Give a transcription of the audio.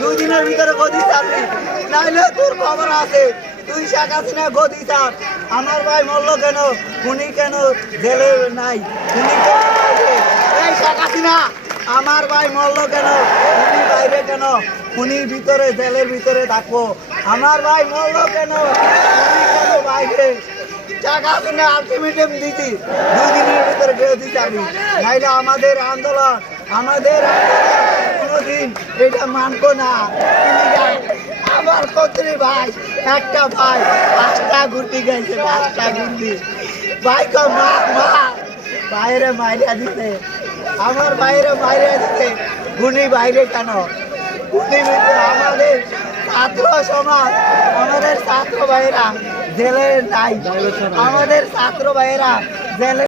দুদিনের ভিতরে গদি চাবি, নাইলে তোর খবর আছে। তুই শেখ হাসিনা গদি চাপ। আমার ভাই মরল কেন? খুনি কেন জেলে নাই? খুনি কেন বাইরে? এই শেখ হাসিনা, আমার ভাই মরল কেন? খুনি বাইরে কেন? খুনির ভিতরে, জেলের ভিতরে থাকবো। আমার ভাই মরল কেন? খুনি কেন বাইরে? শেখ হাসিনা আলটিমেটাম দিছি, 2 দিনের ভিতরে গদি চাবি, নাইলে আমাদের আন্দোলন কোনোদিন এটা মানবো না। আমার কতরি ভাই, একটা ভাই 5টা গুটি গেছে, 5টা গুটি। ভাই কো মা বাইরে মাইরা দিতে, আমার বাইরে মাইরা দিতে। গুনি বাইরে কেন? গুনি ভিতরে আমাদের ছাত্র সমাজ, আমাদের ছাত্র ভাইয়েরা জেলে নাই, আমাদের ছাত্র ভাইয়েরা জেলে